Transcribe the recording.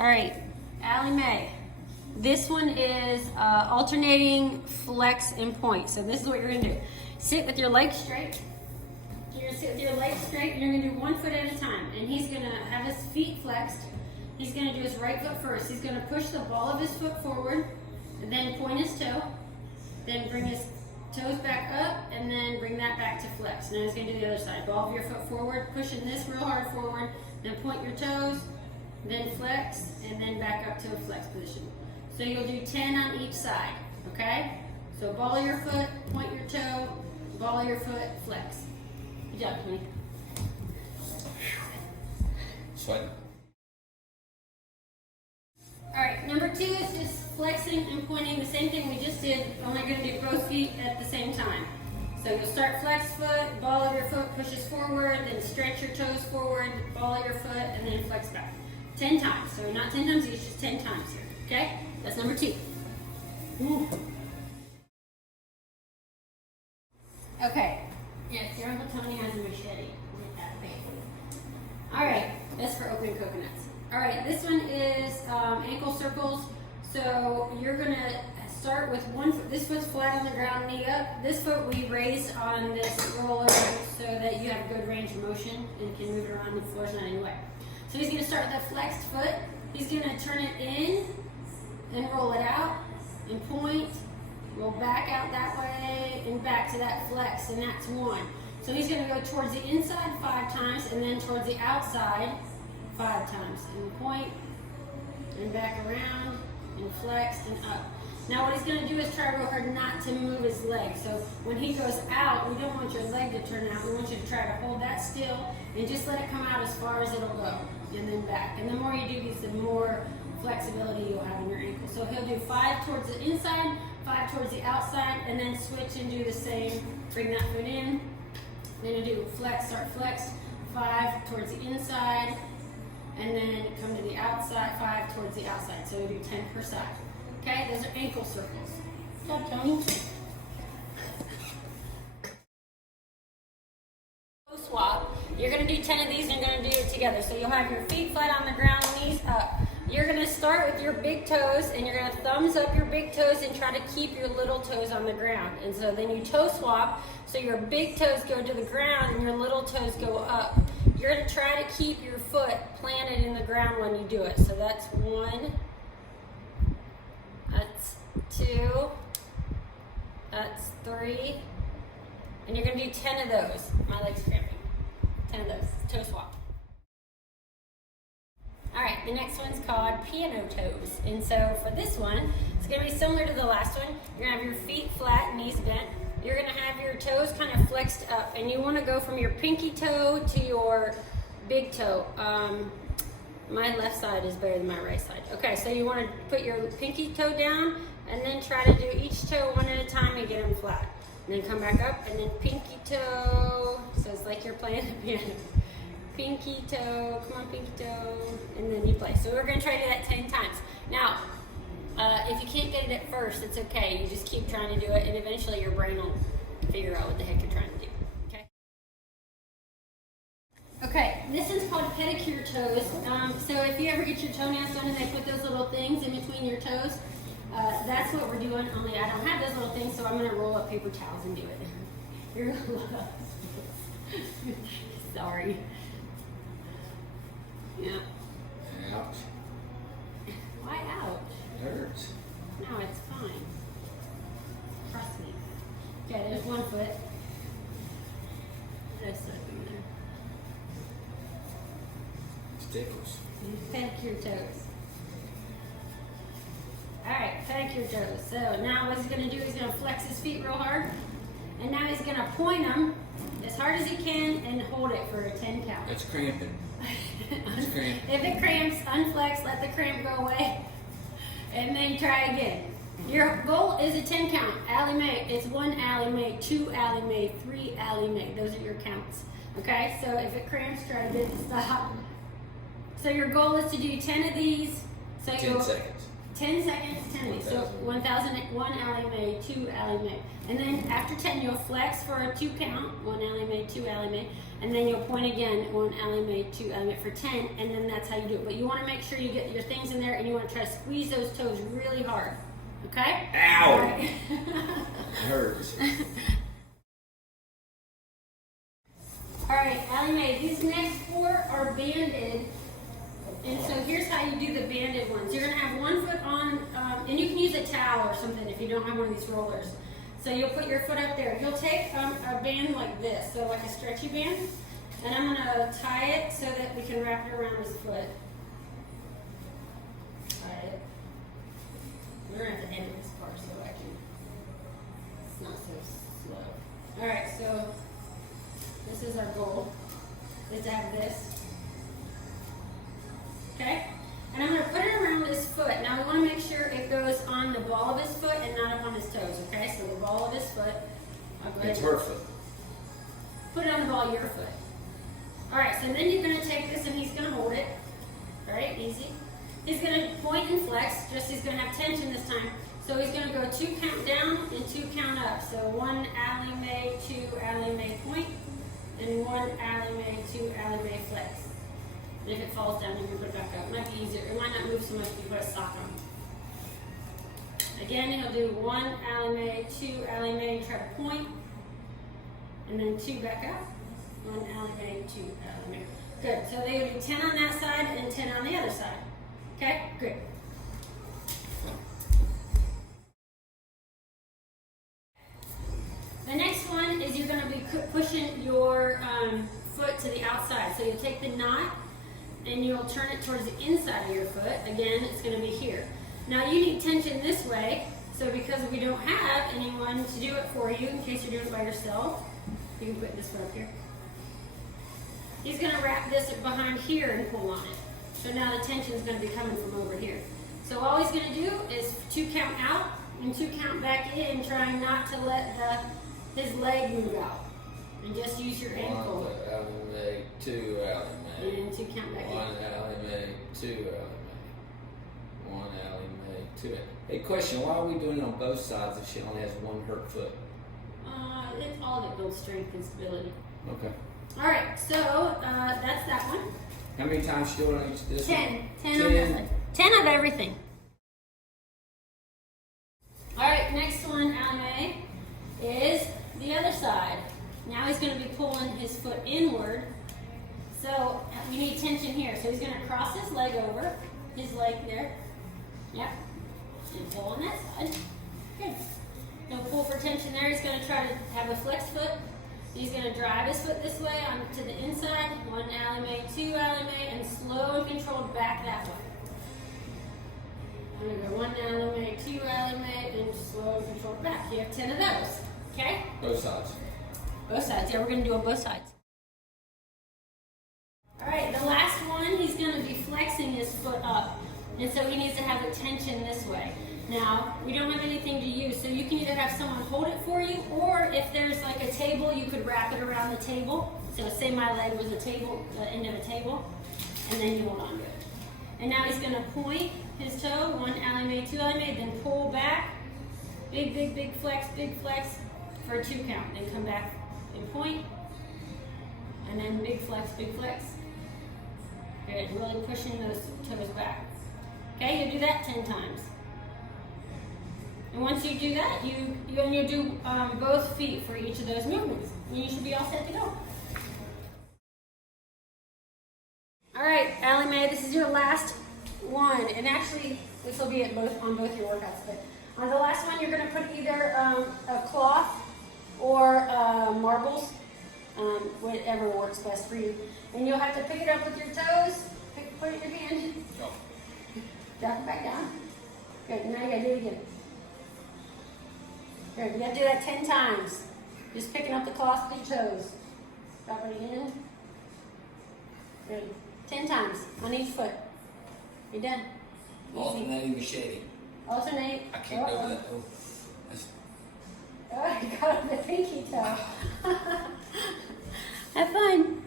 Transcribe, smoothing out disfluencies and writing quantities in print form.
All right, Allie-Mae. This one is alternating flex and point. So this is what you're gonna do. Sit with your legs straight. You're gonna sit with your legs straight and you're gonna do 1 foot at a time. And he's gonna have his feet flexed. He's gonna do his right foot first. He's gonna push the ball of his foot forward, and then point his toe. Then bring his toes back up, and then bring that back to flex. Now he's gonna do the other side. Ball of your foot forward, pushing this real hard forward, then point your toes, then flex, and then back up to a flex position. So you'll do 10 on each side, okay? So ball of your foot, point your toe, ball of your foot, flex. Good job, honey. Sweating. All right, number 2 is just flexing and pointing, the same thing we just did, only gonna do both feet at the same time. So you'll start flex foot, ball of your foot pushes forward, then stretch your toes forward, ball of your foot, and then flex back. 10 times, so not 10 times each, just 10 times here, okay? That's number 2. Ooh. Okay, yes, your Uncle Tony has a machete. Get that big. All right, that's for opening coconuts. All right, this one is ankle circles. So you're gonna start with one foot. This foot's flat on the ground, knee up. This foot we raised on this roller so that you have good range of motion and can move it around. The floor's not in your way. So he's gonna start with that flexed foot. He's gonna turn it in and roll it out and point. Roll back out that way and back to that flex, and that's 1. So he's gonna go towards the inside 5 times and then towards the outside 5 times. And point and back around and flexed and up. Now what he's gonna do is try real hard not to move his leg. So when he goes out, we don't want your leg to turn out. We want you to try to hold that still and just let it come out as far as it'll go, and then back. And the more you do these, the more flexibility you'll have in your ankle. So he'll do 5 towards the inside, 5 towards the outside, and then switch and do the same. Bring that foot in. Then you do flex, start flexed, 5 towards the inside, and then come to the outside, 5 towards the outside. So we do 10 per side. Okay, those are ankle circles. Good job, Tony. Swap. You're going to do 10 of these and you're going to do it together. So you'll have your feet flat on the ground, knees up. You're going to start with your big toes and you're going to thumbs up your big toes and try to keep your little toes on the ground. And so then you toe swap, so your big toes go to the ground and your little toes go up. You're going to try to keep your foot planted in the ground when you do it. So that's 1, that's 2, that's 3, and you're going to do 10 of those. My leg's cramping. 10 of those. Toe swap. All right, the next one's called piano toes. And so for this one, it's going to be similar to the last one. You're going to have your feet flat, knees bent. You're going to have your toes kind of flexed up, and you want to go from your pinky toe to your big toe. My left side is better than my right side. Okay, so you want to put your pinky toe down and then try to do each toe one at a time and get them flat. And then come back up and then pinky toe. So it's like you're playing the piano. Pinky toe, come on pinky toe, and then you play. So we're going to try to do that 10 times. Now, if you can't get it at first, it's okay. You just keep trying to do it, and eventually your brain will figure out what the heck you're trying to do. Okay? Okay, this is called pedicure toes. So if you ever get your toenails done and they put those little things in between your toes, that's what we're doing, only I don't have those little things, so I'm going to roll up paper towels and do it. You're going to love it. Sorry. Yeah. Ouch. Why ouch? It hurts. No, it's fine. Trust me. Okay, there's 1 foot. That's stuck in there. Stickles. Pedicure toes. Alright, pedicure toes. So now what he's going to do is going to flex his feet real hard. And now he's going to point them as hard as he can and hold it for a 10 count. It's cramping. It's cramping. If it cramps, unflex, let the cramp go away, and then try again. Your goal is a 10 count. Allie-Mae, it's 1 Allie-Mae, 2 Allie-Mae, 3 Allie-Mae. Those are your counts. Okay, so if it cramps, try to stop. So your goal is to do 10 of these. So 10 seconds. 10 seconds, 10 weeks. So 1,000, 1 Allie-Mae, 2 Allie-Mae. And then after 10, you'll flex for a 2 count, 1 Allie-Mae, 2 Allie-Mae. And then you'll point again, 1 Allie-Mae, 2 Allie-Mae for 10, and then that's how you do it. But you want to make sure you get your things in there, and you want to try to squeeze those toes really hard. Okay? Ow! All right. It hurts. All right, Allie-Mae, these next 4 are banded. And so here's how you do the banded ones. You're going to have one foot on, and you can use a towel or something if you don't have one of these rollers. So you'll put your foot up there. You'll take a band like this, so like a stretchy band, and I'm going to tie it so that we can wrap it around his foot. Tie it. We're going to have to edit this part so I can, it's not so slow. All right, so this is our goal, is to have this. Okay? And I'm going to put it around his foot. Now we want to make sure it goes on the ball of his foot and not up on his toes, okay? So the ball of his foot. I'll go ahead It's and her foot. put it on the ball of your foot. Alright, so then you're going to take this and he's going to hold it. Alright, easy. He's going to point and flex, just he's going to have tension this time. So he's going to go 2 count down and 2 count up. So 1 Allie-Mae, 2 Allie-Mae point, and 1 Allie-Mae, 2 Allie-Mae flex. And if it falls down, you can put it back up. It might be easier. It might not move so much if you put a sock on. Again, he'll do 1 Allie-Mae, 2 Allie-Mae, and try to point. And then 2 back up. 1 Allie-Mae, 2 Allie-Mae. Good. So they will do 10 on that side and 10 on the other side. Okay? Good. The next one is you're going to be pushing your foot to the outside. So you'll take the knot and you'll turn it towards the inside of your foot. Again, it's going to be here. Now you need tension this way, so because we don't have anyone to do it for you, in case you're doing it by yourself, you can put this foot up here. He's going to wrap this behind here and pull on it. So now the tension is going to be coming from over here. So all he's going to do is 2 count out and 2 count back in, trying not to let his leg move out. And just use your ankle. 1 Allie-Mae, 2 Allie-Mae. And 2 count back 1 in. Allie-Mae, 2 Allie-Mae. 1 Allie-Mae, 2. Hey, question, why are we doing it on both sides if she only has 1 hurt foot? It's all that builds strength and stability. Okay. Alright, so that's that one. How many times she doing on each this 10. one? 10 on this one. 10 of everything. Alright, next one, Allie-Mae, is the other side. Now he's going to be pulling his foot inward. So we need tension here. So he's going to cross his leg over, his leg there. Yep. And pull on that side. Good. He'll pull for tension there. He's going to try to have a flex foot. He's going to drive his foot this way to the inside. 1 Allie-Mae, 2 Allie-Mae, and slow and controlled back that way. I'm going to go 1 Allie-Mae, 2 Allie-Mae, and slow and controlled back. You have 10 of those. Okay? Both sides. Both sides. Yeah, we're going to do on both sides. Alright, the last one, he's going to be flexing his foot up. And so he needs to have the tension this way. Now, we don't have anything to use, so you can either have someone hold it for you, or if there's like a table, you could wrap it around the table. So say my leg was a table, the end of a table, and then you hold on to it. And now he's going to point his toe, 1 Allie-Mae, 2 Allie-Mae, then pull back. Big, big, big flex for a 2 count. Then come back and point. And then big flex, big flex. Good, really pushing those toes back. Okay, you'll do that 10 times. And once you do that, you'll do both feet for each of those movements. And you should be all set to go. Alright, Allie-Mae, this is your last one. And actually, this will be on both your workouts. But on the last one, you're going to put either a cloth or marbles, whatever works best for you. And you'll have to pick it up with your toes, put it in your hand, drop it back down. Good, now you got to do it again. Good, you got to do that 10 times. Just picking up the cloth with your toes. Drop it in. Good. 10 times on each foot. You're done. Alternating machete. Alternate. I can't go with that. Oh, that's Oh, you got the pinky toe. Have fun.